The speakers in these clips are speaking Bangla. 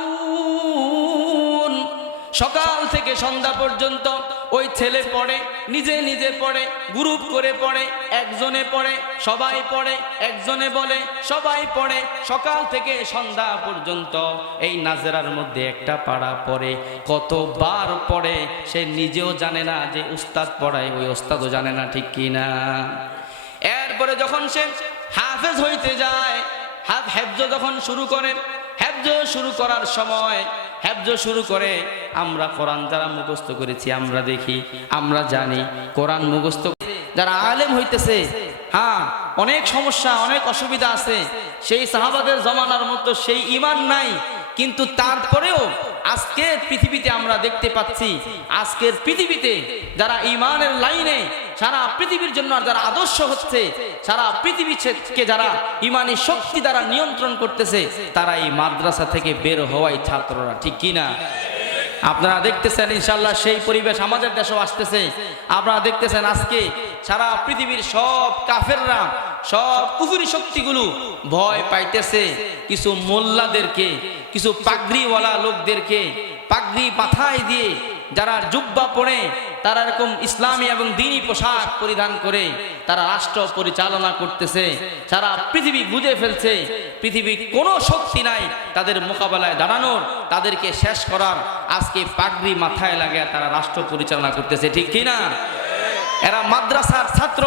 ইয়াতাসাআলুন। সকাল থেকে সন্ধ্যা পর্যন্ত ওই ছেলে পড়ে, নিজে নিজে পড়ে, গ্রুপ করে পড়ে, একজনে পড়ে সবাই পড়ে, একজনে বলে সবাই পড়ে, সকাল থেকে সন্ধ্যা পর্যন্ত এই নাজরার মধ্যে একটা পাড়া পড়ে। কতবার পড়ে সে নিজেও জানে না যে উস্তাদ পড়ায়, ওই উস্তাদও জানে না, ঠিক কি না? এরপরে যখন সে হাফেজ হইতে যায়, হেফজ যখন শুরু করে, হেফজ শুরু করার সময় হেফজ শুরু করে, আমরা কোরআন যারা মুখস্থ করেছি আমরা দেখি, আমরা জানি কোরআন মুখস্থ যারা আলেম হইতেছে, হ্যাঁ অনেক সমস্যা অনেক অসুবিধা আছে, সেই সাহাবাদের জমানার মতো সেই ঈমান নাই, কিন্তু তারপরেও আজকের পৃথিবীতে আমরা দেখতে পাচ্ছি, আজকের পৃথিবীতে যারা ঈমানের লাইনে সারা পৃথিবীর জন্য যারা আদর্শ হচ্ছে, সারা পৃথিবীকে যারা ঈমানী শক্তি দ্বারা নিয়ন্ত্রণ করতেছে, তারা এই মাদ্রাসা থেকে বের হওয়াই ছাত্ররা, ঠিক কি না? আপনারা দেখতেছেন ইনশাআল্লাহ সেই পরিবেশ আমাদের দেশেও আসতেছে। আপনারা দেখতেছেন আজকে সারা পৃথিবীর সব কাফেররা, সব কুফরি শক্তিগুলো ভয় পাইতেছে কিছু মোল্লাদেরকে, কিছু পাগড়িওয়ালা লোকদেরকে, পাগড়ি মাথায় দিয়ে যারা জুব্বা পরে, তারা এরকম ইসলামী এবং দ্বীনি পোশাক পরিধান করে তারা রাষ্ট্র পরিচালনা করতেছে। সারা পৃথিবী বুঝে ফেলছে পৃথিবী কোনো শক্তি নাই তাদের মোকাবেলায় দাঁড়ানোর, তাদেরকে শেষ করার। আজকে পাগড়ি মাথায় লাগিয়ে তারা রাষ্ট্র পরিচালনা করতেছে, ঠিক কি না? এরা মাদ্রাসার ছাত্র।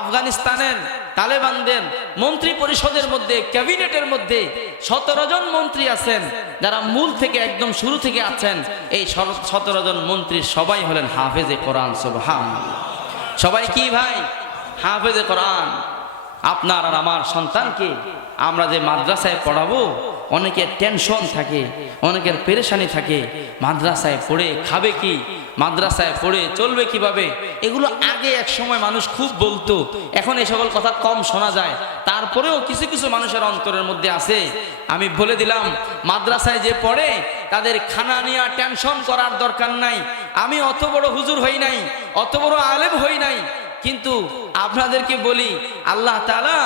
আফগানিস্তানের তালেবানদের মন্ত্রী পরিষদের মধ্যে, ক্যাবিনেটের মধ্যে 17 জন মন্ত্রী আছেন যারা মূল থেকে একদম শুরু থেকে আছেন। এই 17 জন মন্ত্রীর সবাই হলেন হাফেজে কোরআন। সুবহানাল্লাহ। সবাই কি ভাই? হাফেজে কোরআন। আপনার আর আমার সন্তানকে আমরা যে মাদ্রাসায় পড়াবো, অনেকের টেনশন থাকে, অনেকের পেরেশানি থাকে, মাদ্রাসায় পড়ে খাবে কি, মাদ্রাসায় পড়ে চলবে কিভাবে, এগুলো আগে এক সময় মানুষ খুব বলতো, এখন এই সকল কথা কম শোনা যায়। তারপরেও কিছু কিছু মানুষের অন্তরের মধ্যে আছে। আমি বলে দিলাম, মাদ্রাসায় যে পড়ে তাদের খানা নিয়ে টেনশন করার দরকার নাই। আমি অত বড় হুজুর হই নাই, অত বড় আলেম হই নাই, কিন্তু আপনাদেরকে বলি আল্লাহ তাআলা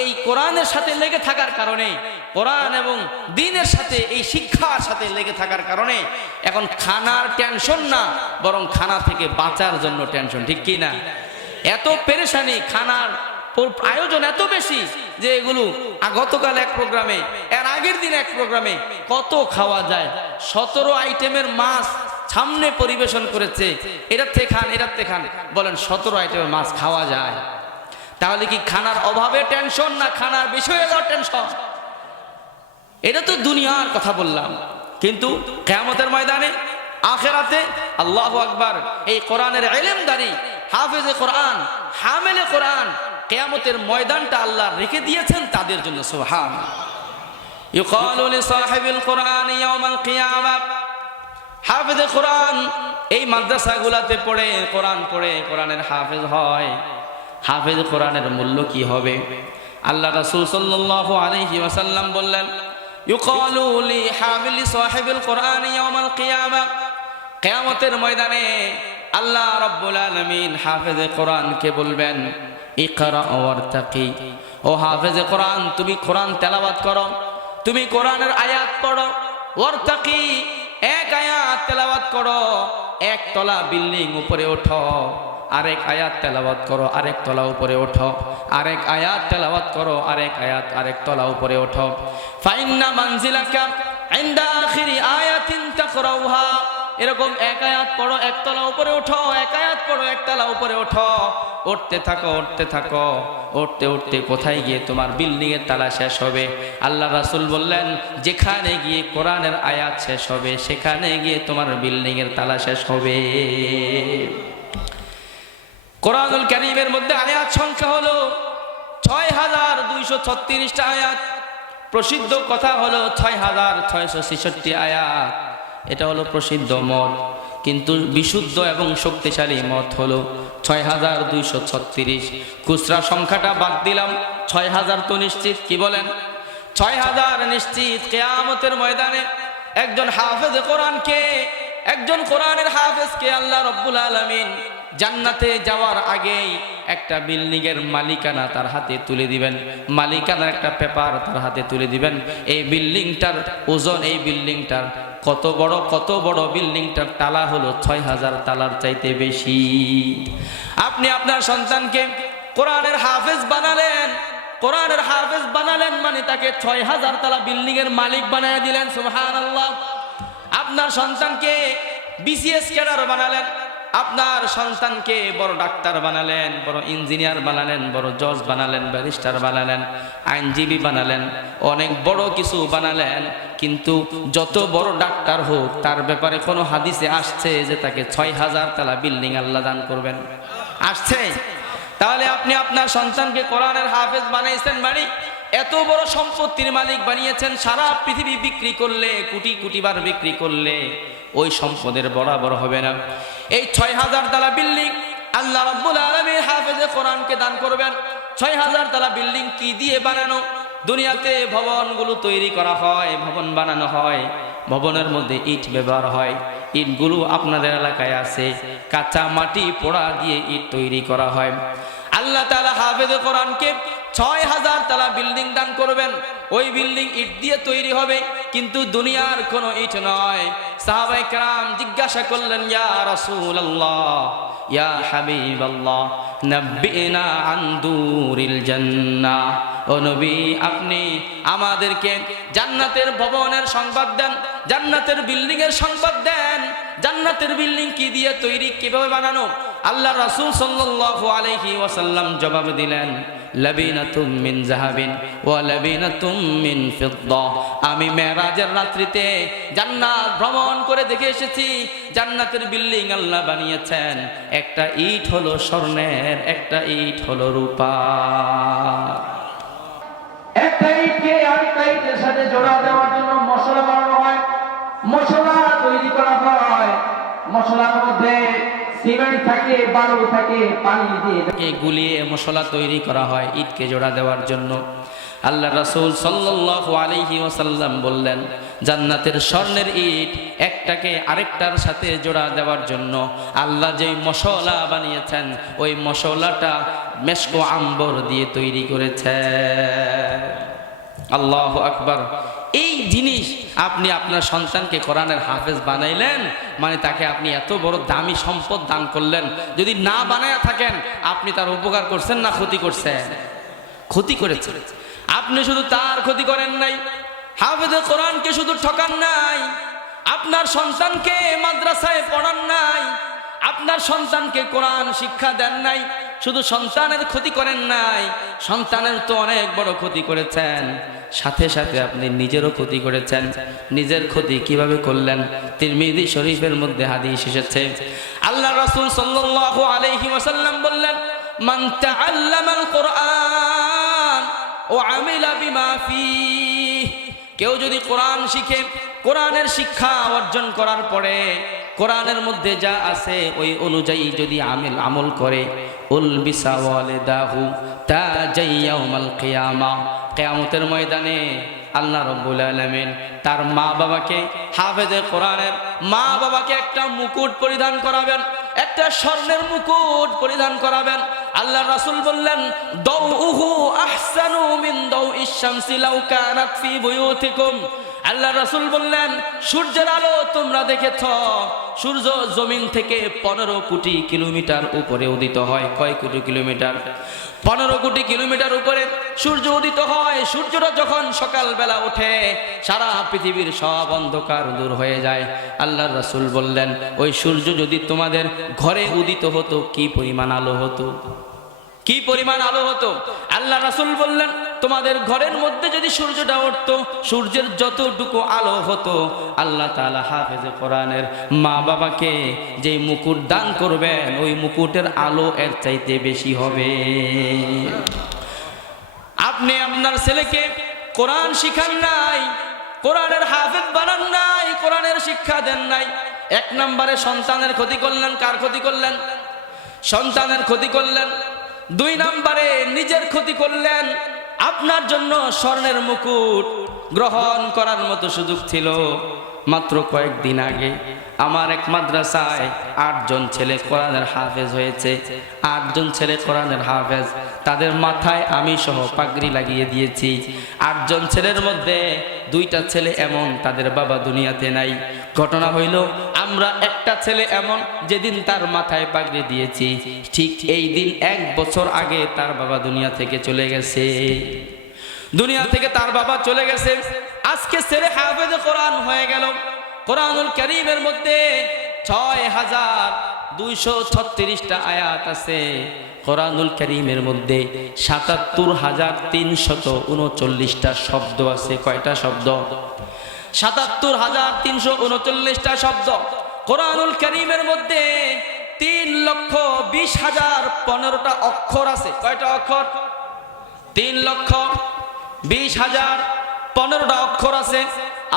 এই কোরআনের সাথে লেগে থাকার কারণে, কোরআন এবং দ্বীনের সাথে, এই শিক্ষার সাথে লেগে থাকার কারণে এখন খানার টেনশন না, বরং খানা থেকে বাঁচার জন্য টেনশন, ঠিক কি না? এত পেরেশানি, খানার আয়োজন এত বেশি যে এগুলো গতকাল এক প্রোগ্রামে, এর আগের দিন এক প্রোগ্রামে কত খাওয়া যায়। 17 আইটেমের মাছ সামনে পরিবেশন করেছে, এটাতে খান এটাতে খান, বলেন 17 আইটেমের মাছ খাওয়া যায়? তাহলে কি খানার অভাবে টেনশন না খানার বিষয়ে টেনশন? এটা তো দুনিয়ার কথা বললাম, কিন্তু কিয়ামতের ময়দানে, আখিরাতে, আল্লাহু আকবার, এই কোরআনের ইলমদারি হাফেজে কোরআন, হামেলে কোরআন, কিয়ামতের ময়দানটা আল্লাহ রেখে দিয়েছেন তাদের জন্য। সুবহানাল্লাহ। ইউকালু লিসাহিবিল কোরআন ইয়াউমাল কিয়ামাহ। হাফেজে কোরআন এই মাদ্রাসাগুলোতে পড়ে কোরআনের হাফেজ হয়। হাফেজ কোরআনের মূল্য কি হবে? আল্লাহ রাসূল সাল্লাল্লাহু আলাইহি ওয়াসাল্লাম বললেন, ইউকালু লিহামিলি সাহিবিল কোরআন ইয়াউমাল কিয়ামাহ। কিয়ামতের ময়দানে আল্লাহ রাব্বুল আলামিন হাফেজে কোরআনকে বলবেন, ইকরা ওয়ারতাকি। ও হাফেজে কোরআন, তুমি কোরআন তেলাওয়াত করো, তুমি কোরআনের আয়াত পড়ো। ওয়ারতাকি, এক আয়াত তেলাওয়াত করো, এক তলা বিল্ডিং উপরে ওঠো। আরেক আয়াত তেলাওয়াত করো, আরেক তলা উপরে ওঠো। আরেক আয়াত তেলাওয়াত করো, আরেক আয়াত আরেক তলা উপরে ওঠো। ফাইন্না মানজিলাকা ইনদা আখিরি আয়াতিন তাকরাউহা। এরকম এক আয়াত পড়ো, এক তলা উপরে ওঠো, এক আয়াত পড়ো, এক তলা উপরে ওঠো। উঠতে থাকো, উঠতে থাকো, উঠতে উঠতে কোথায় গিয়ে তোমার বিল্ডিং এর তালা শেষ হবে? আল্লাহ রাসূল বললেন, যেখানে গিয়ে কোরআনের আয়াত শেষ হবে সেখানে গিয়ে তোমার বিল্ডিং এর তালা শেষ হবে। কোরআনুল কারীমের মধ্যে আয়াত সংখ্যা হলো ৬,২৩৬টা আয়াত। প্রসিদ্ধ কথা হলো ৬,৬৬৬ আয়াত। এটা হলো প্রসিদ্ধ মত, কিন্তু বিশুদ্ধ এবং শক্তিশালী মত হলো ৬,২৩৬। খুচরা সংখ্যাটা বাদ দিলাম, ৬,০০০ তো নিশ্চিত। কি বলেন? ৬,০০০ নিশ্চিত। কিয়ামতের ময়দানে একজন হাফেজ কোরআনকে, একজন কোরআনের হাফেজকে আল্লাহ রাব্বুল আলামিন জান্নাতে যাওয়ার আগেই একটা বিল্ডিং এর মালিকানা তার হাতে তুলে দিবেন, মালিকানার একটা পেপার তার হাতে তুলে দিবেন। এই বিল্ডিংটার ওজন, এই বিল্ডিংটার কত বড় বিল্ডিংটার তালা হলো 6000 তালার চাইতে বেশি। আপনি আপনার সন্তানকে কোরআনের হাফেজ বানালেন, কোরআনের হাফেজ বানালেন মানে তাকে 6000 তালা বিল্ডিং এর মালিক বানায় দিলেন। সুবহানাল্লাহ। আপনার সন্তানকে বিসিএস ক্যাডার বানালেন, আপনার সন্তানকে বড় ডাক্তার বানালেন, বড় ইঞ্জিনিয়ার বানালেন, বড় জজ বানালেন, ব্যারিস্টার বানালেন, আইনজীবী বানালেন, অনেক বড় কিছু বানালেন। কিন্তু যত বড় ডাক্তার হোক তার ব্যাপারে কোনো হাদিসে আসছে যে তাকে 6000 তালা বিল্ডিং আল্লাহ দান করবেন? আসছে? তাহলে আপনি আপনার সন্তানকে কোরআনের হাফেজ বানাইছেন মানে এত বড় সম্পত্তির মালিক বানিয়েছেন। সারা পৃথিবী বিক্রি করলে, কোটি কোটি বার বিক্রি করলে ওই সম্পদের বরাবর হবে না। এই 6000 তালা বিল্ডিং আল্লাহ রাব্বুল আলামিন হাফেজে কোরআনকে দান করবেন। 6000 তালা বিল্ডিং কি দিয়ে বানানো? দুনিয়াতে ভবনগুলো তৈরি করা হয়, ভবন বানানো হয়, ভবনের মধ্যে ইট ব্যবহার হয়। ইটগুলো আপনাদের এলাকায় আছে, কাঁচা মাটি পোড়া দিয়ে ইট তৈরি করা হয়। আল্লাহ তাআলা হাফেজে কোরআনকে 6000 তালা বিল্ডিং দান করবেন। ওই বিল্ডিং ইট দিয়ে তৈরি হবে, কিন্তু দুনিয়ার কোনো ইট নয়। সাহাবায়ে কেরাম জিজ্ঞাসা করলেন, ইয়া রাসূলুল্লাহ, ইয়া হাবিবাল্লাহ, নাব্বিনা আন দুরিল জান্নাহ। ও নবী, আপনি আমাদেরকে জান্নাতের ভবনের সংবাদ দেন, জান্নাতের বিল্ডিং এর সংবাদ দেন। জান্নাতের বিল্ডিং কি দিয়ে তৈরি, কিভাবে বানানো? আল্লাহ রাসূল সাল্লাল্লাহু আলাইহি ওয়াসাল্লাম জবাব দিলেন, লাবিনাতুম মিন যাহাবিন ওয়া লাবিনাতুম মিন ফিদ্দা। আমি মেরাজের রাত্রিতে জান্নাত ভ্রমণ করে দেখে এসেছি, জান্নাতের বিল্ডিং আল্লাহ বানিয়েছেন। একটা ইট হলো স্বর্ণের, একটা ইট হলো রূপা। একটা ইটকে আরেকটা ইটের সাথে জোড়া দেওয়ার জন্য মশলা বানানো হয়, মশলা তৈরি করা হয়। মশলার মধ্যে সিমেন্ট থাকে, বালু থাকে, পানি দিয়ে গুলিয়ে মশলা তৈরি করা হয় ইটকে জোড়া দেওয়ার জন্য। আল্লাহ রাসূল সাল্লাল্লাহু আলাইহি ওয়াসাল্লাম বললেন, জান্নাতের স্বর্ণের ইট একটাকে আরেকটার সাথে জোড়া দেওয়ার জন্য আল্লাহ যেই মশলা বানিয়েছেন, ওই মশলাটা মেশকো আম্বর দিয়ে তৈরি করেছেন। আল্লাহু আকবার। এই জিনিস আপনি আপনার সন্তানকে কোরআনের হাফেজ বানাইলেন মানে তাকে আপনি এত বড় দামি সম্পদ দান করলেন। যদি না বানায়া থাকেন, আপনি তার উপকার করছেন না ক্ষতি করছেন? ক্ষতি করেছেন। আপনি শুধু তার ক্ষতি করেন নাই, হাফেজে কোরআনকে শুধু ঠকান নাই, আপনার সন্তানকে মাদ্রাসায় পড়ান নাই, আপনার সন্তানকে কোরআন শিক্ষা দেন নাই, শুধু সন্তানের ক্ষতি করেন নাই, সন্তানের তো অনেক বড় ক্ষতি করেছেন, সাথে সাথে আপনি নিজেরও ক্ষতি করেছেন। নিজের ক্ষতি কিভাবে করলেন? তিরমিজি শরীফের মধ্যে হাদিস এসেছে, আল্লাহ রাসূল সাল্লাল্লাহু আলাইহি ওয়াসাল্লাম বললেন, মান তাআল্লামাল কুরআন ওয়া আমিলা বিমা ফীহি। কেউ যদি কোরআন শিখে, কোরআনের শিক্ষা অর্জন করার পরে কোরআনের মধ্যে যা আছে ওই অনুযায়ী যদি আমল করে, উলবিসা ওয়ালিদাহু তাজাই ইয়াউমাল কিয়ামা। কিয়ামতের ময়দানে আল্লাহ রাব্বুল আলামিন তার মা বাবাকে, হাফেজে কোরআনের মা বাবাকে একটা মুকুট পরিধান করাবেন, একটা স্বর্ণের মুকুট পরিধান করাবেন। আল্লাহ রাসূল বললেন, দাউহু আহসানু মিন দাউইশ শামসি লাউ কানাত ফি বুয়ুতিকুম। আল্লাহ রাসূল বললেন, সূর্যের আলো তোমরা দেখেছ, সূর্য জমিন থেকে 15 কোটি কিলোমিটার উপরে উদিত হয়। কয় কোটি কিলোমিটার? 15 কোটি কিলোমিটার উপরে সূর্য উদিত হয়। সূর্যটা যখন সকালবেলা ওঠে, সারা পৃথিবীর সব অন্ধকার দূর হয়ে যায়। আল্লাহর রাসূল বললেন, ওই সূর্য যদি তোমাদের ঘরে উদিত হতো, কি পরিমাণ আলো হতো, কি পরিমাণ আলো হতো। আল্লাহ রাসূল বললেন, তোমাদের ঘরের মধ্যে যদি সূর্যটা উঠতো, সূর্যের যতটুকু আলো হতো, আল্লাহ তাআলা হাফেজে কোরআনের মা বাবাকে যে মুকুট দান করবেন, ওই মুকুটের আলো এর চাইতে বেশি হবে। আপনি আপনার ছেলেকে কোরআন শিখান নাই, কোরআনের হাফেজ বানান নাই, কোরআনের শিক্ষা দেন নাই। এক নম্বরে সন্তানের ক্ষতি করলেন। কার ক্ষতি করলেন? সন্তানের ক্ষতি করলেন। 2 নম্বরে নিজের ক্ষতি করলেন। আপনার জন্য স্বর্ণের মুকুট গ্রহণ করার মতো সুযোগ ছিল। মাত্র কয়েকদিন আগে আমার এক মাদ্রাসায় 8 জন ছেলে কোরআনের হাফেজ হয়েছে। 8 জন ছেলে কোরআনের হাফেজ, তাদের মাথায় আমি সহ পাগড়ি লাগিয়ে দিয়েছি। 8 জন ছেলের মধ্যে 2টা ছেলে এমন তাদের বাবা দুনিয়াতে নাই। ঘটনা হইল, আমরা একটা ছেলে এমন যেদিন তার মাথায় পাগড়ি দিয়েছি ঠিক এই দিন 1 বছর আগে তার বাবা দুনিয়া থেকে চলে গেছে। দুনিয়া থেকে তার বাবা চলে গেছে। আজকে ছেলে হাফেজ কোরআন হয়ে গেল। কোরআনুল কারীমের মধ্যে 6236টা আয়াত আছে। কোরআনুল কারীমের মধ্যে ৭৭৩39টা শব্দ আছে। কয়টা শব্দ? ৭৭৩39টা শব্দ। কোরআনুল কারীমের মধ্যে ৩,২০,০১৫টা অক্ষর আছে। কয়টা অক্ষর? ৩,২০,০১৫টা অক্ষর আছে।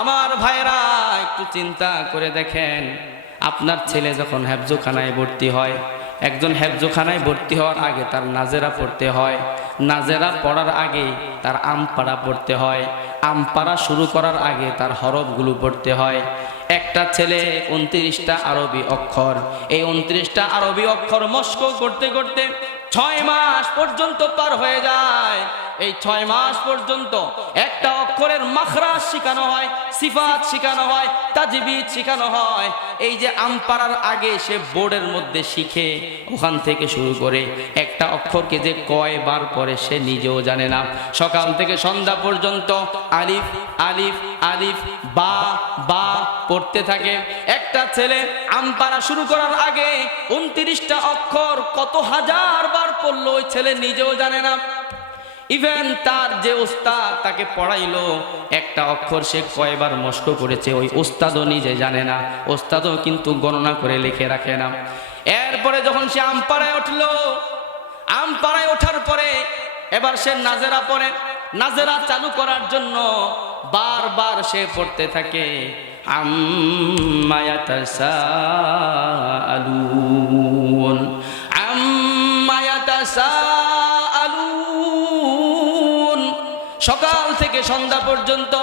আমার ভাইরা একটু চিন্তা করে দেখেন, আপনার ছেলে যখন হেফজখানায় ভর্তি হয়, একজন হেফজখানায় ভর্তি হওয়ার আগে তার নাজেরা পড়তে হয়, নাজেরা পড়ার আগে তার আমপাড়া পড়তে হয়, আমপাড়া শুরু করার আগে তার হরফগুলো পড়তে হয়। একটা ছেলে 29টা আরবি অক্ষর, এই 29টা আরবি অক্ষর মস্ক করতে করতে 6 মাস পর্যন্ত পার হয়ে যায়। এই 6 মাস পর্যন্ত একটা অক্ষরের মাখরাজ শেখানো হয়, সিফাত শেখানো হয়, তাজবিদ শেখানো হয়। এই যে আমপাড়ার আগে সে বোর্ডের মধ্যে শিখে, ওখান থেকে শুরু করে একটা অক্ষরকে যে কয়বার পরে সে নিজেও জানে না। সকাল থেকে সন্ধ্যা পর্যন্ত আলিফ আলিফ আলিফ বা বা পড়তে থাকে। একটা ছেলে আমপাড়া শুরু করার আগে 29টা অক্ষর কত হাজার বার পড়লো ওই ছেলে নিজেও জানে না। ইভেন তার যে ওস্তাদ তাকে পড়াইলো, একটা অক্ষর সে কয়বার মস্ক করেছে ওই ওস্তাদও নিজে জানে না। ওস্তাদও কিন্তু গণনা করে লিখে রাখে না। এরপরে যখন সে আমপাড়ায় উঠলো, আমপাড়ায় ওঠার পরে এবার সে নাজেরা পড়ে। নাজেরা চালু করার জন্য বারবার সে পড়তে থাকে আম্মা ইয়াতাসাআলুন আম্মা ইয়াতাসাআলুন। সকাল থেকে সন্ধ্যা পর্যন্ত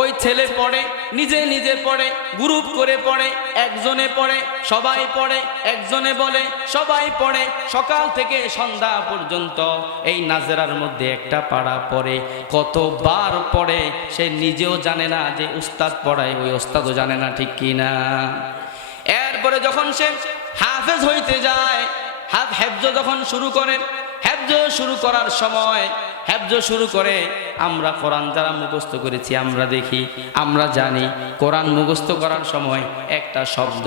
ওই ছেলে পড়ে, নিজে নিজে পড়ে, গ্রুপ করে পড়ে, একজনে পড়ে, সবাই পড়ে, একজনে বলে, সবাই পড়ে। সকাল থেকে সন্ধ্যা পর্যন্ত এই নাজেরার মধ্যে একটা পাড়া পড়ে। কতবার পড়ে সে নিজেও জানে না, যে উস্তাদ পড়ায় ওই উস্তাদও জানে না, ঠিক কি না? এরপরে যখন সে হাফেজ হইতে যায়, হেফজ যখন শুরু করে, হেফজ শুরু করার সময় হেফজ শুরু করে, আমরা কোরআন যারা মুখস্থ করেছি আমরা দেখি, আমরা জানি কোরআন মুখস্থ করার সময় একটা শব্দ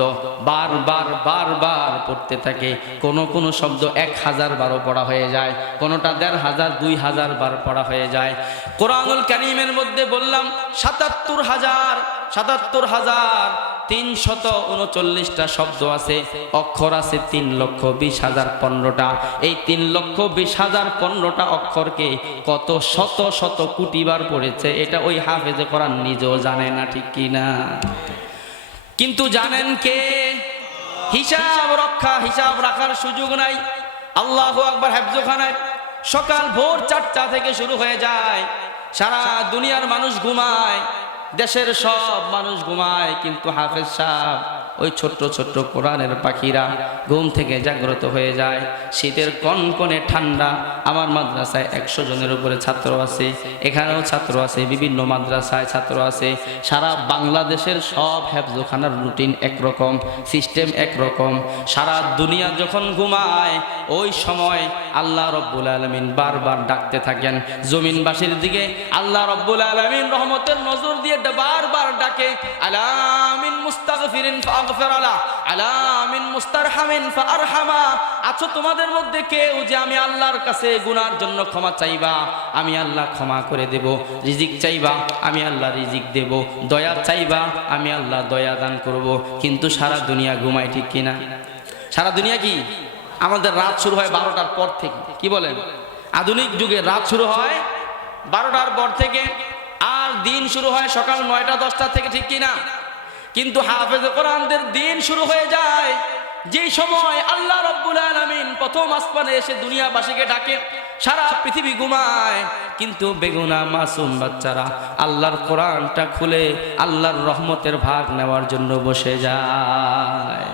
বারবার বারবার পড়তে থাকে। কোন শব্দ 1000 বারও পড়া হয়ে যায়, কোনোটা 1500 2000 বার পড়া হয়ে যায়। কোরআনুল কারীমের মধ্যে বললাম ৭৭,৩39টা শব্দ আছে, অক্ষর আছে 3,20,015টা। এই 3,20,015টা অক্ষরকে কত শত শত কোটি বার পড়েছে এটা ওই হাফেজে কোরআন নিজেও জানে না, ঠিক কি না? কিন্তু জানেন কে? হিসাব রাখার সুযোগ নাই। আল্লাহু আকবার। হেফজখানায় সকাল ভোর 4টা থেকে শুরু হয়ে যায়। সারা দুনিয়ার মানুষ ঘুমায়, দেশের সব মানুষ ঘুমায়, কিন্তু হাফেজ সাহেব ওই ছোট্ট ছোট্ট কোরআনের পাখিরা ঘুম থেকে জাগ্রত হয়ে যায়। শীতের কনকনে ঠান্ডা। আমার মাদ্রাসায় 100 জনের উপরে ছাত্র আছে, এখানেও ছাত্র আছে, বিভিন্ন মাদ্রাসায় ছাত্র আছে। সারা বাংলাদেশের সব হেফজখানার রুটিন একরকম, সিস্টেম একরকম। সারা দুনিয়া যখন ঘুমায় ওই সময় আল্লাহ রব্বুল আলামিন বারবার ডাকতে থাকেন জমিনবাসীর দিকে। আল্লাহ রব্বুল আলামিন রহমতের নজর দিয়ে বারবার ডাকে, আলা মিন মুস্তাগফিরিন ফাগফির আলা, আলা মিন মুস্তারহামিন ফাআরহামা। আছো তোমাদের মধ্যে কেউ যে আমি আল্লাহর কাছে গুনার জন্য ক্ষমা চাইবা, আমি আল্লাহ ক্ষমা করে দেব। রিজিক চাইবা, আমি আল্লাহ রিজিক দেব। দয়া চাইবা, আমি আল্লাহ দয়া দান করব। কিন্তু সারা দুনিয়া ঘুমায়, ঠিক কিনা? সারা দুনিয়া কি? আমাদের রাত শুরু হয় 12টার পর থেকে, কি বলেন? আধুনিক যুগে রাত শুরু হয় 12টার পর থেকে, আর দিন শুরু হয় সকাল 9টা 10টা থেকে, ঠিক কিনা? কিন্তু হাফেজ কোরআনদের দিন শুরু হয়ে যায় যে সময় আল্লাহ রব্বুল আলামিন প্রথম আসমানে এসে দুনিয়াবাসীকে ডাকে। সারা পৃথিবী ঘুমায়, কিন্তু বেগুনাহ মাসুম বাচ্চারা আল্লাহর কোরআনটা খুলে আল্লাহর রহমতের ভাগ নেওয়ার জন্য বসে যায়।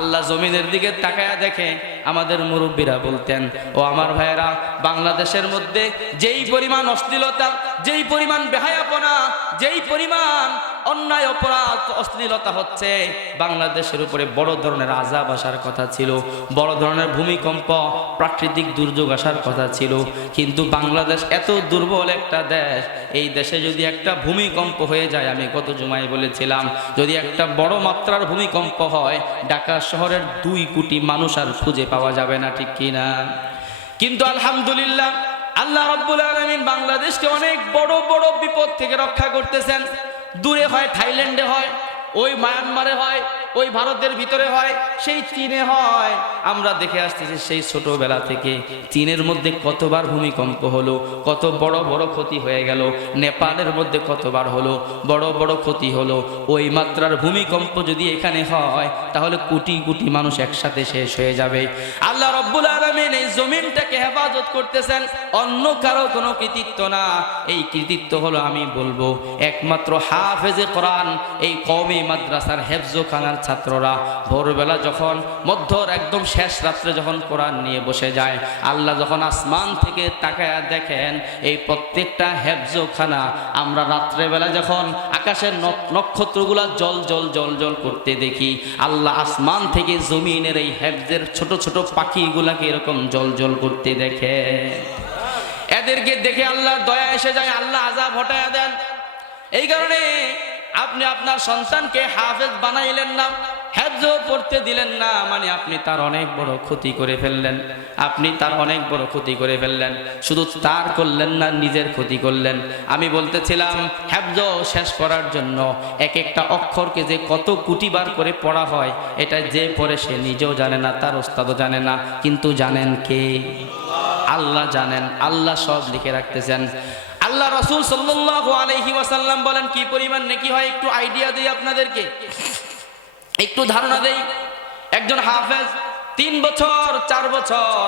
আল্লাহ জমিনের দিকে তাকায়া দেখে আমাদের মুরব্বীরা বলতেন, ও আমার ভাইয়েরা, বাংলাদেশের মধ্যে যেই পরিমাণ অশ্লীলতা, যেই পরিমাণ বেহায়াপনা, যেই পরিমাণ অন্যায় অপরাধ অশ্লীলতা হচ্ছে, বাংলাদেশের উপরে বড় ধরনের আযাব আসার কথা ছিল, বড় ধরনের ভূমিকম্প, প্রাকৃতিক দুর্যোগ আসার কথা ছিল। কিন্তু বাংলাদেশ এত দুর্বল একটা দেশ, এই দেশে যদি একটা ভূমিকম্প হয়ে যায়, আমি গত জুমায় বলেছিলাম, যদি একটা বড় মাত্রার ভূমিকম্প হয়, ঢাকা শহরের 2 কোটি মানুষ আর খুঁজে পাওয়া যাবে না, ঠিক কিনা? কিন্তু আলহামদুলিল্লাহ আল্লাহ রাব্বুল আলামিন বাংলাদেশকে অনেক বড় বড় বিপদ থেকে রক্ষা করতেছেন। দূরে হয়, থাইল্যান্ডে হয়, ওই মায়ানমারে হয়, ওই ভারতের ভিতরে হয়, সেই চীনে হয়। আমরা দেখে আসতেছি সেই ছোটবেলা থেকে চীনের মধ্যে কতবার ভূমিকম্প হলো, কত বড় বড় ক্ষতি হয়ে গেল। নেপালের মধ্যে কতবার হলো, বড় বড় ক্ষতি হলো। ওই মাত্রার ভূমিকম্প যদি এখানে হয়, তাহলে কোটি কোটি মানুষ একসাথে শেষ হয়ে যাবে। আল্লাহ রাব্বুল আলামিন এই জমিনটাকে হেফাজত করতেছেন, অন্য কারো কোনো কৃতিত্ব না। এই কৃতিত্ব হলো, আমি বলবো, একমাত্র হাফেজে কোরআন, এই কওমি মাদ্রাসার হেফজখানার ছাত্ররা ভোরবেলা যখন মধ্যর একদম শেষ রাত্রে যখন কোরআন নিয়ে বসে যায়, আল্লাহ যখন আসমান থেকে তাকায়া দেখেন এই প্রত্যেকটা হেফজখানা, আমরা রাত্রেবেলা যখন আকাশের নক্ষত্রগুলা জল জল জল জল করতে দেখি, আল্লাহ আসমান থেকে জমিনের এই হেফজের ছোট ছোট পাখিগুলাকে এরকম জল জল করতে দেখে। এদেরকে দেখে আল্লাহ দয়া এসে যায়, আল্লাহ আযাব হটায়া দেন। এই কারণে আপনি আপনার সন্তানকে হাফেজ বানাইলেন না, হেফজ পড়তে দিলেন না, মানে আপনি তার অনেক বড় ক্ষতি করে ফেললেন। আপনি তার অনেক বড় ক্ষতি করে ফেললেন। শুধু তার করলেন না, নিজের ক্ষতি করলেন। আমি বলতেছিলাম, হেফজ শেষ করার জন্য এক একটা অক্ষরকে যে কত কোটিবার করে পড়া হয়, এটা যে পড়ে সে নিজেও জানে না, তার ওস্তাদও জানে না। কিন্তু জানেন কে? আল্লাহ জানেন। আল্লাহ সব লিখে রাখতেছেন। আল্লাহ রাসূল সাল্লাল্লাহু আলাইহি ওয়াসাল্লাম বলেন কি পরিমাণ নেকি হয়, একটু আইডিয়া দেই আপনাদেরকে, একটু ধারণা দেই। একজন হাফেজ 3 বছর 4 বছর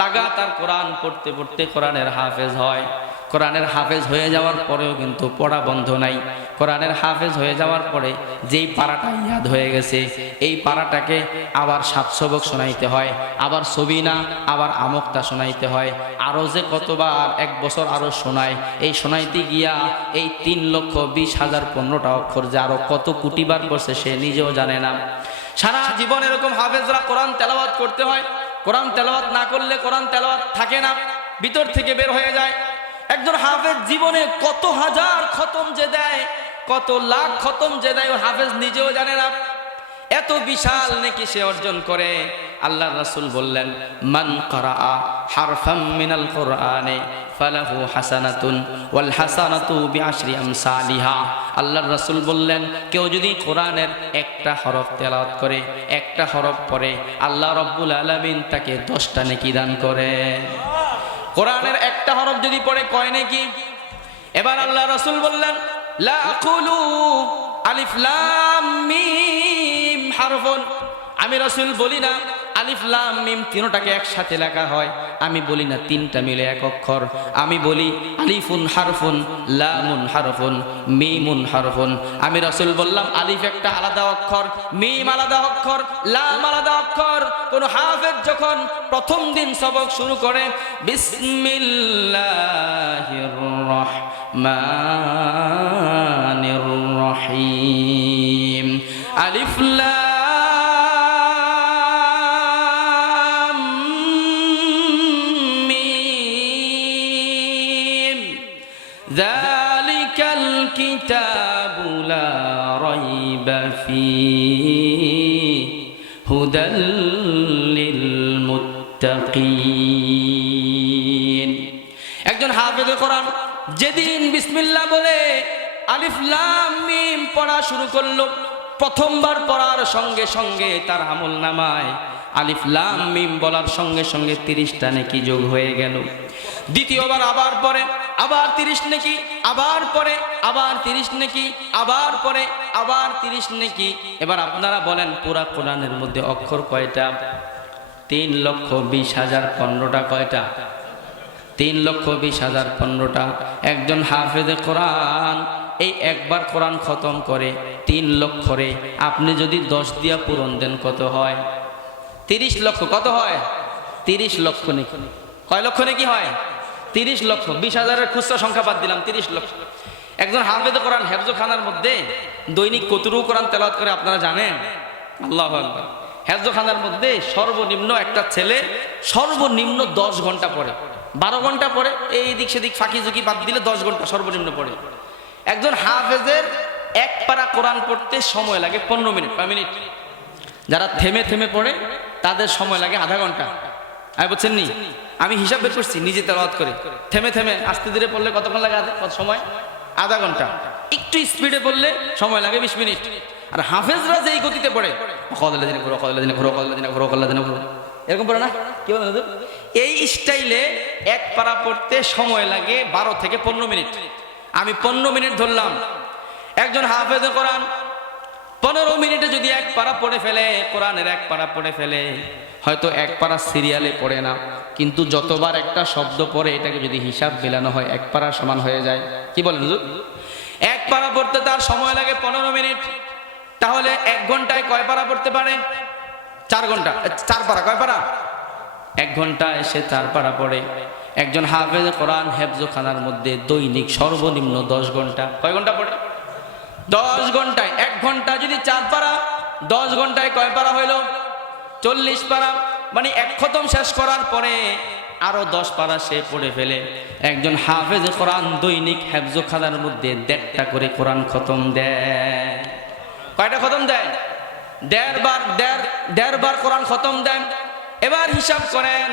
লাগাতার কোরআন পড়তে পড়তে কোরআনের হাফেজ হয়। কোরআনের হাফেজ হয়ে যাওয়ার পরেও কিন্তু পড়া বন্ধ নাই। কোরআনের হাফেজ হয়ে যাওয়ার পরে যেই পারাটা ইয়াদ হয়ে গেছে, এই পারাটাকে আবার 7 সবক শোনাইতে হয়, আবার সবিনা, আবার আমক্তা শোনাইতে হয়, আরও যে কতবার 1 বছর আরও শোনায়। এই শোনাইতে গিয়া এই 3,20,015টা অক্ষর যে আরও কত কোটিবার করছে সে নিজেও জানে না। সারা জীবন এরকম হাফেজরা কোরআন তেলাওয়াত করতে হয়। কোরআন তেলাওয়াত না করলে কোরআন তেলাওয়াত থাকে না, ভিতর থেকে বের হয়ে যায়। একজন হাফেজ জীবনে কত হাজার খতম যে দেয়, কত লাখ খতম যে দেয়, ও হাফেজ নিজেও জানে না। এত বিশাল নেকি সে অর্জন করে। আল্লাহর রাসূল বললেন, মান ক্বারাআ হারফাম মিনাল কুরআনে ফালাহু হাসানাতুন ওয়াল হাসানাতু বিআশরি আমসালিহা। আল্লাহর রাসূল বললেন, কেউ যদি কোরআনের একটা হরফ তেলাওয়াত করে, একটা হরফ পড়ে, আল্লাহ রাব্বুল আলামিন তাকে 10টা নেকি দান করে। কোরআনের একটা হরফ যদি পড়ে কয় নেকি? এবার আল্লাহ রাসূল বললেন, লা আকুলু আলিফ লাম মিম হারফুন। আমি রাসূল বলি না আলিফ লাম মিম তিনটাকে একসাথে লেখা হয়, আমি বলি না 3টা মিলে এক অক্ষর। আমি বলি আলিফুন হারফুন, লামুন হারফুন, মিমুন হারফুন। আমি রাসূল বললাম, আলিফ একটা আলাদা অক্ষর, মিম আলাদা অক্ষর, লাম আলাদা অক্ষর। কোন হাফেজ যখন প্রথম দিন সবক শুরু করে, বিসমিল্লাহির রহমানির রহিম, আলিফ লাম যালিকাল কিতাবু লা রাইবা ফীহি হুদাল লিল মুত্তাকিন। একজন হাফেজে কোরআন যেদিন বিসমিল্লাহ বলে আলিফ লাম মিম পড়া শুরু করলো, প্রথমবার পড়ার সঙ্গে সঙ্গে তার আমলনামায় আলিফ লাম মিম বলার সঙ্গে সঙ্গে 30টা নেকি যোগ হয়ে গেল। দ্বিতীয়বার আবার পড়ে, আবার 30 নেকি, আবার পড়ে, আবার 30 নেকি, আবার পড়ে, আবার 30 নেকি। এবার আপনারা বলেন, পুরা কোরআনের মধ্যে অক্ষর কয়টা? 3,20,015টা। কয়টা? 3,20,000 15টা। একজন হাফেজে কোরআন এই একবার কোরআন খতম করে 3 লক্ষরে আপনি যদি 10 দিয়া পূরণ দেন কত হয়? 30 লক্ষ। কত হয়? 30 লক্ষ নাকি? কয় লক্ষ নাকি হয়? 30 লক্ষ। 20,000-এর খুচরা সংখ্যা বাদ দিলাম, 30 লক্ষ। একজন হাফেজে কোরআন হেফজখানার মধ্যে দৈনিক কতটুকু কোরআন তেলাওয়াত করে আপনারা জানেন? আল্লাহু আকবার। হেফজখানার মধ্যে সর্বনিম্ন একটা ছেলে সর্বনিম্ন 10 ঘন্টা পড়ে, 12 ঘন্টা পড়ে, এই দিক সেদিক ফাঁকি ঝুঁকি বাদ দিলে 10 ঘন্টা সর্বনিম্ন পড়ে। একজন হাফেজের এক পারা কোরআন পড়তে সময় লাগে 15 মিনিট। কয় মিনিট? যারা থেমে থেমে পড়ে তাদের সময় লাগে আধা ঘন্টা। আমি বলছেন নি, আমি হিসাব বের করছি নিজে তেলাওয়াত করে। থেমে থেমে আস্তে ধীরে পড়লে কতক্ষণ লাগে? কত সময়? আধা ঘন্টা। একটু স্পিডে পড়লে সময় লাগে 20 মিনিট। আর হাফেজরা যেই গতিতে পড়ে এরকম পড়ে না, কি বলেন? এই স্টাইলে এক পারা পড়তে সময় লাগে 12 থেকে 15 মিনিট। আমি 15 মিনিট ধরলাম। একজন হাফেজে কোরআন 15 মিনিটে যদি এক পারা পড়ে ফেলে, কোরআনের এক পারা পড়ে ফেলে, হয়তো এক পারা সিরিয়ালে পড়ে না, কিন্তু যতবার একটা শব্দ পড়ে এটাকে যদি হিসাব মেলানো হয় এক পারা সমান হয়ে যায়। কি বলেন হুজুর? এক পারা পড়তে তার সময় লাগে 15 মিনিট। তাহলে 1 ঘন্টায় কয় পারা পড়তে পারে? 4 ঘন্টা। 4 পারা। কয় পারা? 1 ঘন্টায় সে 4 পারা পড়ে। একজন হাফেজ কোরআন হেফজখানার মধ্যে দৈনিক সর্বনিম্ন 10 ঘন্টা। কয় ঘন্টা পড়ে? 10 ঘন্টায়। 1 ঘন্টা যদি 4 পারা, 10 ঘন্টায় কয় পারা হইল? 40 পারা। মানে এক খতম শেষ করার পরে আরো 10 পারা সে পড়ে ফেলে। একজন হাফেজ কোরআন দৈনিক হেফজখানার মধ্যে 1.5টা করে কোরআন খতম দেয়। কয়টা খতম দেয়? 1.5 বার কোরআন খতম দেন। এবার হিসাব করেন,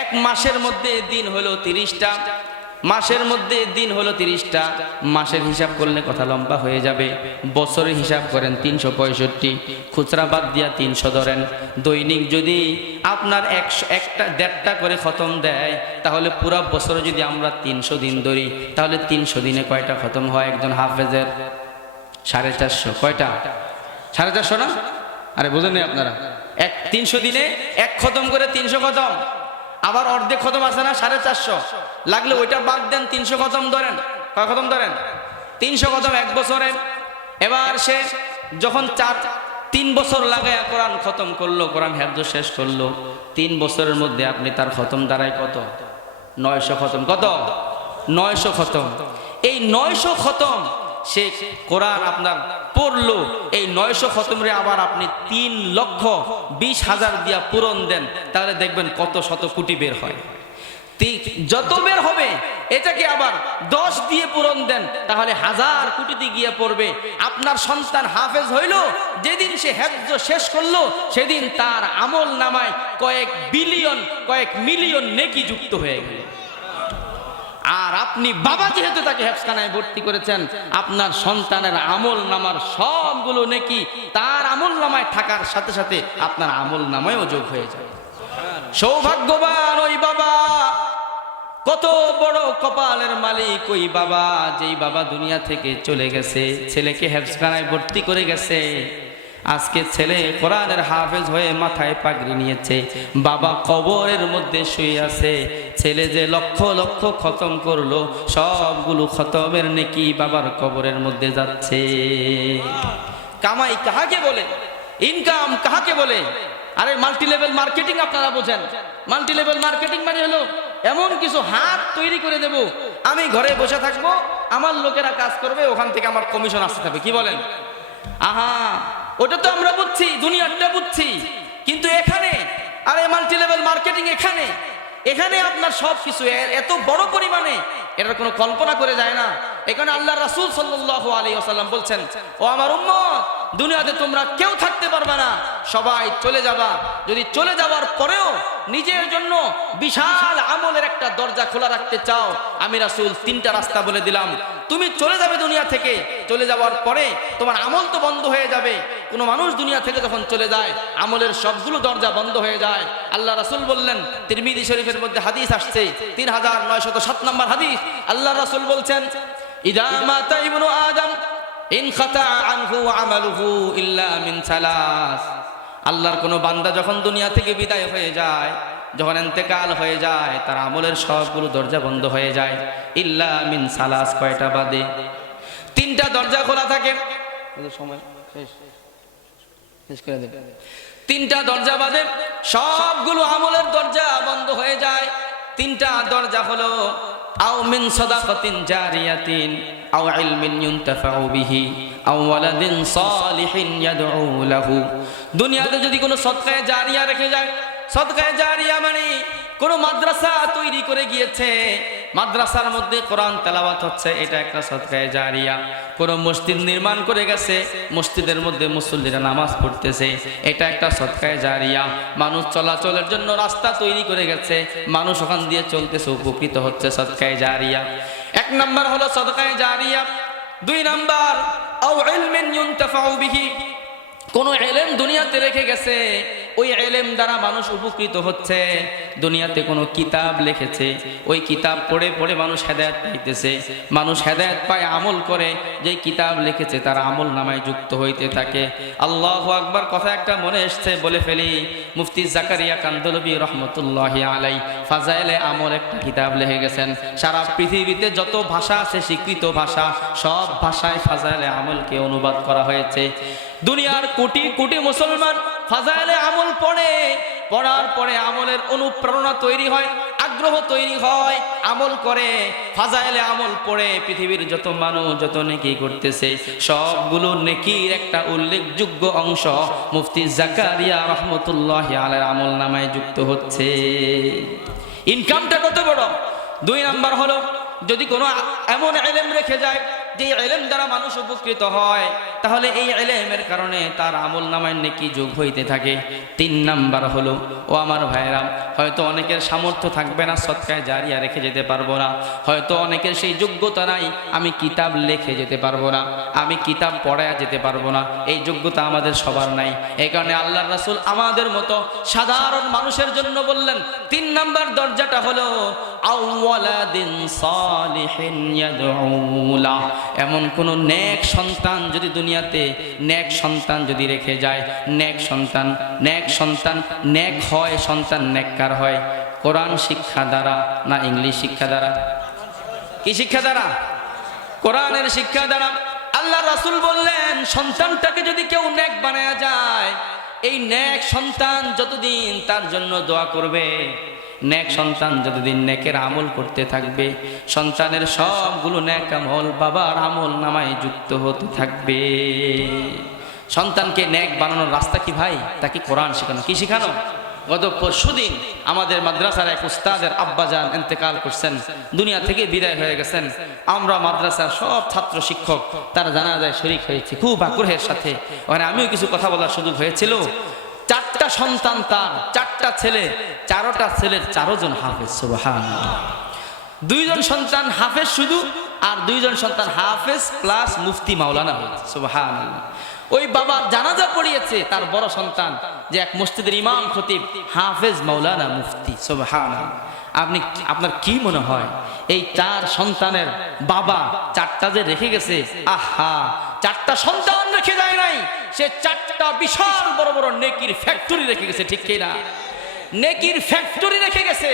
এক মাসের মধ্যে দিন হলো 30টা। মাসের মধ্যে দিন হলো 30টা। মাসের হিসাব করলে কথা লম্বা হয়ে যাবে। বছরের হিসাব করেন 365, খুচরা বাদ দিয়া 300 ধরেন। দৈনিক যদি আপনার 1.5টা করে খতম দেয়, তাহলে পুরো বছরে যদি আমরা 300 দিন ধরি, তাহলে 300 দিনে কয়টা খতম হয় একজন হাফেজের? 450। কয়টা? 450 না? আরে বুঝেন আপনারা? 300 দিনে এক খতম করে 300 খতম। আবার অর্ধেক খতম আছে না 450, লাগলে ওইটা বাদ দেন, 300 খতম ধরেন। কয় খতম ধরেন? 300 খতম 1 বছরে। এবার সে যখন 3 বছর লাগায় কোরআন খতম করলো, কোরআন হেফজ শেষ করলো, 3 বছরের মধ্যে আপনি তার খতম দাঁড়ায় কত? 900 খতম। কত? 900 খতম। এই 900 খতম সে কোরআন আপনার পড়লো। এই 900 খতমরে আবার আপনি 3,20,000 দিয়া পূরণ দেন, তাহলে দেখবেন কত শত কোটি বের হয়। যত বের হবে এটাকে আবার 10 দিয়ে পূরণ দেন, তাহলে 1000 কোটিতে গিয়ে পড়বে। আপনার সন্তান হাফেজ হইল, যেদিন সে হেফজ শেষ করলো সেদিন তার আমল নামায় কয়েক বিলিয়ন কয়েক মিলিয়ন নেকি যুক্ত হয়ে গেল। আর আপনি বাবা যেহেতু তাকে হেফজখানায় ভর্তি করেছেন, আপনার সন্তানের আমল নামার সবগুলো নেকি তার আমল নামায় থাকার সাথে সাথে আপনার আমল নামায়ও যোগ হয়ে যায়। সৌভাগ্যবান ওই বাবা, কত বড় কপালের মালিক ওই বাবা, যেই বাবা দুনিয়া থেকে চলে গেছে, ছেলেকে হেফজখানায় ভর্তি করে গেছে। আজকে ছেলে কোরআনের হাফেজ হয়ে মাথায় পাগড়ি নিয়েছে, বাবা কবরের মধ্যে শুয়ে আছে। ছেলে যে লক্ষ লক্ষ খতম করলো, সবগুলো খতমের নেকি বাবার কবরের মধ্যে যাচ্ছে। কামাই কাহাকে বলে? ইনকাম কাহাকে বলে? আরে মাল্টি লেভেল মার্কেটিং আপনারা বোঝেন। মাল্টি লেভেল মার্কেটিং মানে হলো এমন কিছু হাত তৈরি করে দেব, আমি ঘরে বসে থাকবো, আমার লোকেরা কাজ করবে, ওখান থেকে আমার কমিশন আসতে থাকবে। কি বলেন? আহা, ওটা তো আমরা বুঝছি, দুনিয়াটা বুঝছি, কিন্তু এখানে আরে মাল্টি লেভেল মার্কেটিং এখানে আপনার সব কিছু এত বড় পরিমাণে, এটার কোনো কল্পনা করে যায় না। এখানে আল্লাহ রাসূল সাল্লাল্লাহু আলাইহি ওয়াসাল্লাম বলছেন, ও আমার উম্মত, দুনিয়াতে তোমরা কেউ থাকতে পারবে না, সবাই চলে যাবা। যদি চলে যাওয়ার পরেও নিজের জন্য বিশাল আমলের একটা দরজা খোলা রাখতে চাও, আমি রাসূল 3টা রাস্তা বলে দিলাম। তুমি চলে যাবে দুনিয়া থেকে, চলে যাওয়ার পরে তোমার আমল তো বন্ধ হয়ে যাবে। কোনো মানুষ দুনিয়া থেকে যখন চলে যায়, আমলের সবগুলো দরজা বন্ধ হয়ে যায়। আল্লাহ রাসূল বললেন, তিরমিজি শরীফের মধ্যে হাদিস আসছে, 3907 নম্বর হাদিস, আল্লাহ রাসূল বলছেন, ইদা মাতা ইবনু আদম ইনকাতা আনহু আমালুহু ইল্লা মিন সালাস। আল্লাহর কোনো বান্দা যখন দুনিয়া থেকে বিদায় হয়ে যায়, যখন ইন্তেকাল হয়ে যায় তার আমলের সবগুলো দরজা বন্ধ হয়ে যায়, ইল্লা মিন সালাস, কয়টা বাদে? তিনটা দরজা খোলা থাকে। সময় শেষ করে দেবে। তিনটা দরজা বাদে সবগুলো আমলের দরজা বন্ধ হয়ে যায়। তিনটা দরজা হলো আও মিন সাদাকাতিন জারিয়াতিন আও ইলমিন ইউনতাফাউ বিহি আও ওয়ালাদিন সালিহিন ইয়াদউ লাহু। দুনিয়াতে যদি কোনো সদকায়ে জারিয়া রেখে যায়, সদকায়ে জারিয়া মানে কোনো মাদ্রাসা তৈরি করে গিয়েছে, মাদ্রাসার মধ্যে কোরআন তেলাওয়াত হচ্ছে, এটা একটা সদকায়ে জারিয়া। কোনো মসজিদ নির্মাণ করে গেছে, মসজিদের মধ্যে মুসল্লিরা নামাজ পড়তেছে, এটা একটা সদকায়ে জারিয়া। মানুষ চলাচলের জন্য রাস্তা তৈরি করে গেছে, মানুষ ওখান দিয়ে চলতেছে, উপকৃত হচ্ছে, সদকায়ে জারিয়া। এক নাম্বার হলো সদকায়ে জারিয়া। দুই নাম্বার আও ইলমিন ইউনতাফাউ বিহি, কোন ইলম দুনিয়াতে রেখে গেছে, ওই ইলম দ্বারা মানুষ উপকৃত হচ্ছে। দুনিয়াতে কোনো কিতাব লিখেছে, ওই কিতাব পড়ে পড়ে মানুষ হেদায়েত পাইতেছে, মানুষ হেদায়েত পায়, আমল করে, যে কিতাব লিখেছে তার আমল নামায় যুক্ত হইতে থাকে। আল্লাহু আকবার। কথা একটা মনে এসছে, বলে ফেলি। মুফতি জাকারিয়া কান্দলবি রহমতুল্লাহি আলাই ফাজাইলে আমল একটা কিতাব লিখে গেছেন। সারা পৃথিবীতে যত ভাষা আছে, স্বীকৃত ভাষা, সব ভাষায় ফাজাইলে আমলকে অনুবাদ করা হয়েছে। দুনিয়ার কোটি কোটি মুসলমান ফাজাইলে আমল পড়ে, পড়ার পরে আমলের অনুপ্রেরণা তৈরি হয়, আগ্রহ তৈরি হয়, আমল করে। ফাজাইলে আমল পড়ে পৃথিবীর যত মানুষ যত নেকি করতেছে, সবগুলো নেকির একটা উল্লেখযোগ্য অংশ মুফতি জাকারিয়া রহমতুল্লাহি আলাইহির আমল নামায় যুক্ত হচ্ছে। ইনকামটা কত বড়! দুই নাম্বার হলো যদি কোনো এমন ইলম রেখে যায় যে ইলম দ্বারা মানুষ উপকৃত হয়, তাহলে এই ইলমের কারণে তার আমল নামায় নেকি যোগ হইতে থাকে। তিন নাম্বার হলো, ও আমার ভাইরা, হয়তো অনেকের সামর্থ্য থাকবে না, সদকায়ে জারিয়া রেখে যেতে পারবো না, হয়তো অনেকের সেই যোগ্যতা নাই, আমি কিতাব লিখে যেতে পারবো না, আমি কিতাব পড়ায়া যেতে পারবো না, এই যোগ্যতা আমাদের সবার নাই। এই কারণে আল্লাহর রাসূল আমাদের মতো সাধারণ মানুষের জন্য বললেন, তিন নাম্বার দরজাটা হলো আওয়ালাদিন সালিহিন ইয়াদউ লাহ। এমন কোন নেক সন্তান যদি দুনিয়াতে, নেক সন্তান যদি রেখে যায়, নেক সন্তান নেক হয়, সন্তান নেককার হয়, কোরআন শিক্ষা দ্বারা না ইংলিশ শিক্ষা দ্বারা? কি শিক্ষা দ্বারা? কোরআনের শিক্ষা দ্বারা। আল্লাহ রাসূল বললেন, সন্তানটাকে যদি কেউ নেক বানায়া যায়, এই নেক সন্তান যতদিন তার জন্য দোয়া করবে, নেক সন্তান যতদিন নেকের আমল করতে থাকবে, সন্তানের সবগুলো নেক আমল বাবার আমল নামায় যুক্ত হতে থাকবে। সন্তানকে নেক বানানোর রাস্তা কি ভাই? তাকে কোরআন শেখানো। কি শেখানো? গত পরশুদিন আমাদের মাদ্রাসার এক উস্তাদের আব্বাজান ইন্তেকাল করছেন, দুনিয়া থেকে বিদায় হয়ে গেছেন। আমরা মাদ্রাসার সব ছাত্র শিক্ষক তারা জানাজায় শরীক হয়েছে খুব আগ্রহের সাথে। ওখানে আমিও কিছু কথা বলার সুযোগ হয়েছিল। চারটা সন্তান তার, চারটা ছেলে, চারোটা ছেলের চারজন হাফেজ। সুবহানাল্লাহ। দুইজন সন্তান হাফেজ শুধু, আর দুইজন সন্তান হাফেজ প্লাস মুফতি মাওলানা হয়েছে। সুবহানাল্লাহ। ওই বাবা জানাজা পড়িয়েছে তার বড় সন্তান, যে এক মসজিদের ইমাম খতিব, হাফেজ মাওলানা মুফতি। সুবহানাল্লাহ। আপনার কি মনে হয় এই চার সন্তানের বাবা চারটা যে রেখে গেছে, আহা, চারটা সন্তান রেখে যায় নাই, সে চারটা বিশাল বড় বড় নেকির ফ্যাক্টরি রেখে গেছে, ঠিক কিনা? নেকির ফ্যাক্টরি রেখে গেছে।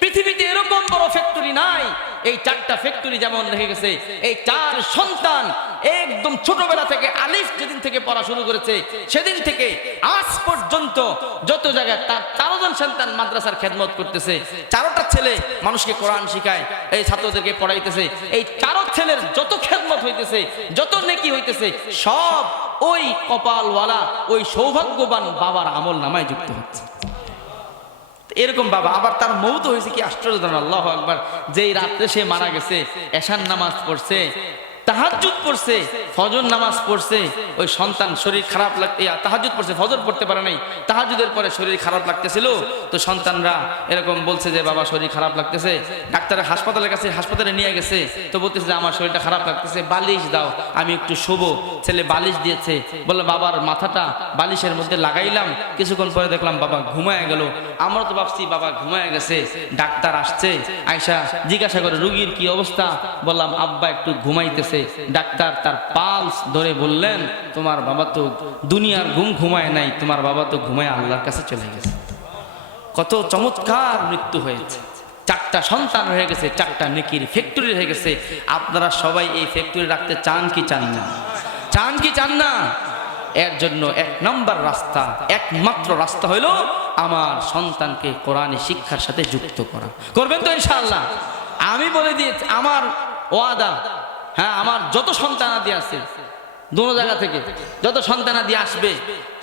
পৃথিবীতে এরকম বড় ফ্যাক্টরি নাই। এই চারটা ফ্যাক্টরি যেমন রেখে গেছে, এই চার সন্তান একদম ছোটবেলা থেকে আলিফ যেদিন থেকে পড়া শুরু করেছে সেদিন থেকে আজ পর্যন্ত যত জায়গায় তার চারজন সন্তান মাদ্রাসার খেদমত করতেছে, চারোটা ছেলে মানুষকে কোরআন শিখায়, এই ছাত্রদেরকে পড়াইতেছে। এই চারো ছেলের যত খেদমত হইতেছে, যত নেকি হইতেছে, সব ওই কপালওয়ালা, ওই সৌভাগ্যবান বাবার আমল নামায় যুক্ত হচ্ছে। এরকম বাবা আবার তার মৌত হয়েছে, কি আশ্চর্য! আল্লাহু আকবার। যেই রাত্রে সে মারা গেছে, এশার নামাজ পড়ছে, তাহাজ্জুদ পড়ছে, ফজর নামাজ পড়ছে, ওই সন্তান শরীর খারাপ লাগতে, তাহাজ্জুদ পড়ছে, ফজর পড়তে পারে নাই, তাহাজ্জুদের পরে শরীর খারাপ লাগতেছিল, তো সন্তানরা এরকম বলছে যে বাবা শরীর খারাপ লাগতেছে, ডাক্তারের হাসপাতালের কাছে, হাসপাতালে নিয়ে গেছে, তো বলতেছে যে আমার শরীরটা খারাপ লাগতেছে, বালিশ দাও, আমি একটু শোবো। ছেলে বালিশ দিয়েছে, বললো বাবার মাথাটা বালিশের মধ্যে লাগাইলাম, কিছুক্ষণ পরে দেখলাম বাবা ঘুমায় গেল। আমরা তো ভাবছি বাবা ঘুমায় গেছে, ডাক্তার আসছে, আয়সা জিজ্ঞাসা করে রুগীর কি অবস্থা, বললাম আব্বা একটু ঘুমাইতেছে। ডাক্তার তার পালস ধরে বললেন, তোমার বাবা তো দুনিয়ার ঘুমায় নাই, তোমার বাবা তো ঘুমায় আল্লাহর কাছে চলে গেছে। কত চমৎকার মৃত্যু হয়েছে, 4টা সন্তান হয়ে গেছে, 4টা নেকির ফ্যাক্টরি হয়ে গেছে। আপনারা সবাই এই ফ্যাক্টরি রাখতে চান কি চান না? চান কি চান না? এর জন্য 1 নম্বর রাস্তা, একমাত্র রাস্তা হলো আমার সন্তানকে কোরআনী শিক্ষার সাথে যুক্ত করা। করবেন তো ইনশাআল্লাহ? আমি বলে দিয়েছি আমার ওয়াদা, হ্যাঁ, আমার যত সন্তানাদি আছে দোনো জায়গা থেকে যত সন্তানাদি আসবে,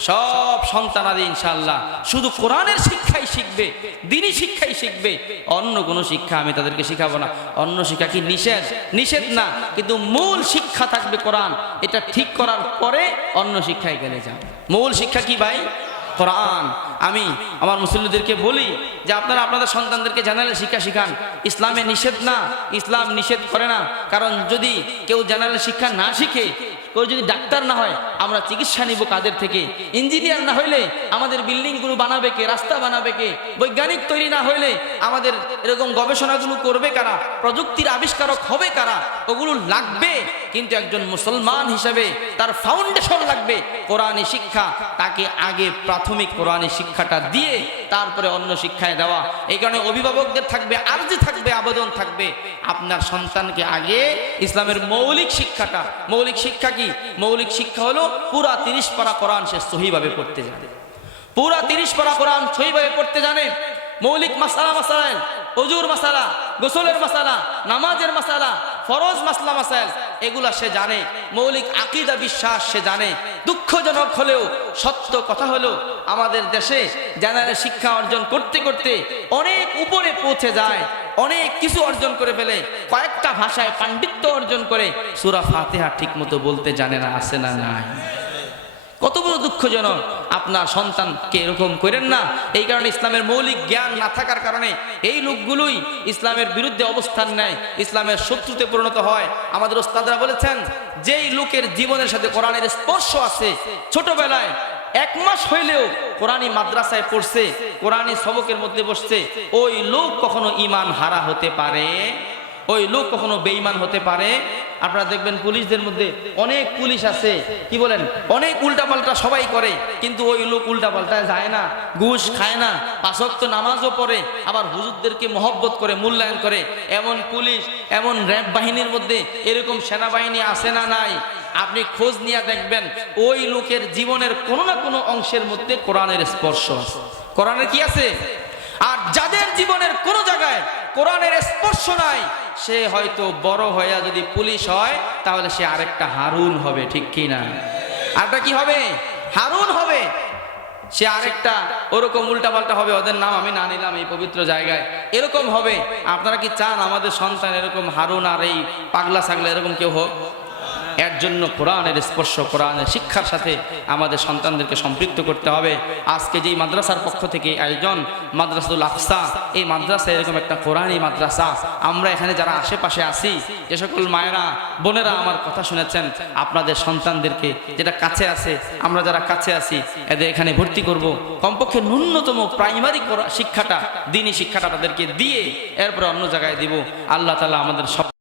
সব সন্তানাদি ইনশাআল্লাহ শুধু কোরআনের শিক্ষাই শিখবে, দ্বীনি শিক্ষাই শিখবে। অন্য কোনো শিক্ষা আমি তাদেরকে শিখাবো না। অন্য শিক্ষা কি নিষেধ? নিষেধ না, কিন্তু মূল শিক্ষা থাকবে কোরআন। এটা ঠিক করার পরে অন্য শিক্ষায় গেলে যাও। মূল শিক্ষা কি ভাই? কোরআন। আমি আমার মুসল্লিদেরকে বলি যে আপনারা আপনাদের সন্তানদেরকে জেনারেল শিক্ষা শিখান। ইসলামে নিষেধ না, ইসলাম নিষেধ করে না। কারণ যদি কেউ জেনারেল শিক্ষা না শিখে, কেউ যদি ডাক্তার না হয়, আমরা চিকিৎসা নিব কাদের থেকে? ইঞ্জিনিয়ার না হইলে আমাদের বিল্ডিংগুলো বানাবে কে? রাস্তা বানাবে কে? বৈজ্ঞানিক তৈরি না হইলে আমাদের এরকম গবেষণাগুলো করবে কারা? প্রযুক্তির আবিষ্কারক হবে কারা? ওগুলো লাগবে, কিন্তু একজন মুসলমান হিসেবে তার ফাউন্ডেশন লাগবে কোরআনী শিক্ষা। তাকে আগে প্রাথমিক কোরআনী শিক্ষাটা দিয়ে তারপরে অন্য শিক্ষায় দেওয়া। এই কারণে অভিভাবকদের থাকবে আরজি, থাকবে আবেদন, থাকবে আপনার সন্তানকে আগে ইসলামের মৌলিক শিক্ষাটা। মৌলিক শিক্ষা কি? মৌলিক শিক্ষা হলো পুরা 30 পারা কোরআন সে সহিভাবে পড়তে জানে। পুরা 30 পারা কোরআন সহিভাবে পড়তে জানে। মৌলিক মাসালা, মাসাইল, ওযুর মাসালা, গোসলের মাসালা, নামাজের মাসালা, ফরজ মাসলা মাসাইল, এগুলা সে জানে। মৌলিক আকীদা, বিশ্বাস সে জানে। দুঃখজনক হলেও সত্য কথা হলো আমাদের দেশে জেনারেল শিক্ষা অর্জন করতে করতে অনেক উপরে পৌঁছে যায়, অনেক কিছু অর্জন করে ফেলে, কয়েকটা ভাষায় পাণ্ডিত্য অর্জন করে সূরা ফাতিহা ঠিক মতো বলতে জানে না। আছে না নাই? কত বড় দুঃখজনক। আপনার সন্তানকে এরকম করেন না। এই কারণে ইসলামের মৌলিক জ্ঞান না থাকার কারণে এই লোকগুলোই ইসলামের বিরুদ্ধে অবস্থান নেয়, ইসলামের শত্রুতে পরিণত হয়। আমাদের ওস্তাদরা বলেছেন, যেই লোকের জীবনের সাথে কোরআনের স্পর্শ আছে, ছোটবেলায় 1 মাস হইলেও কোরআনী মাদ্রাসায় পড়ছে, কোরআনী সবকের মধ্যে বসছে, ওই লোক কখনো ঈমান হারা হতে পারে? ওই লোক কখনো বেঈমান হতে পারে? আপনারা দেখবেন পুলিশদের মধ্যে অনেক পুলিশ আছে, কি বলেন, অনেক উল্টাপাল্টা সবাই করে, কিন্তু ওই লোক উল্টাপাল্টায় যায় না, ঘুষ খায় না, 5 ওয়াক্ত নামাজও পড়ে, আবার হুজুরদেরকে মহব্বত করে, মূল্যায়ন করে। এমন পুলিশ, এমন র‍্যাব বাহিনীর মধ্যে এরকম সেনাবাহিনী আছে না নাই? আপনি খোঁজ নিয়ে দেখবেন ওই লোকের জীবনের কোনো না কোনো অংশের মধ্যে কোরআনের স্পর্শ আছে। কোরআনের কি আছে? আর যাদের জীবনের কোনো জায়গায় কোরআনের স্পর্শ নাই, সে হয়তো বড় হয়ে যদি পুলিশ হয় তাহলে সে আরেকটা হারুন হবে, ঠিক কি না? আরেকটা কি হবে? হারুন হবে। সে আরেকটা ওরকম উল্টাপাল্টা হবে, ওদের নাম আমি না নিলাম এই পবিত্র জায়গায়, এরকম হবে। আপনারা কি চান আমাদের সন্তান এরকম হারুন আর এই পাগলা ছাগলা এরকম কেউ হোক? এর জন্য কোরআনের স্পর্শ, কোরআনের শিক্ষার সাথে আমাদের সন্তানদেরকে সম্পৃক্ত করতে হবে। আজকে যেই মাদ্রাসার পক্ষ থেকে আয়োজন মাদ্রাসাতুল আকসা, এই মাদ্রাসা এরকম একটা কোরআনী মাদ্রাসা। আমরা এখানে যারা আশেপাশে আছি, যে সকল মায়েরা বোনেরা আমার কথা শুনেছেন, আপনাদের সন্তানদেরকে যেটা কাছে আছে, আমরা যারা কাছে আছি, এদের এখানে ভর্তি করব। কমপক্ষে ন্যূনতম প্রাইমারি শিক্ষাটা, দ্বীনি শিক্ষাটা তাদেরকে দিয়ে এরপরে অন্য জায়গায় দিব। আল্লাহ তাআলা আমাদের সব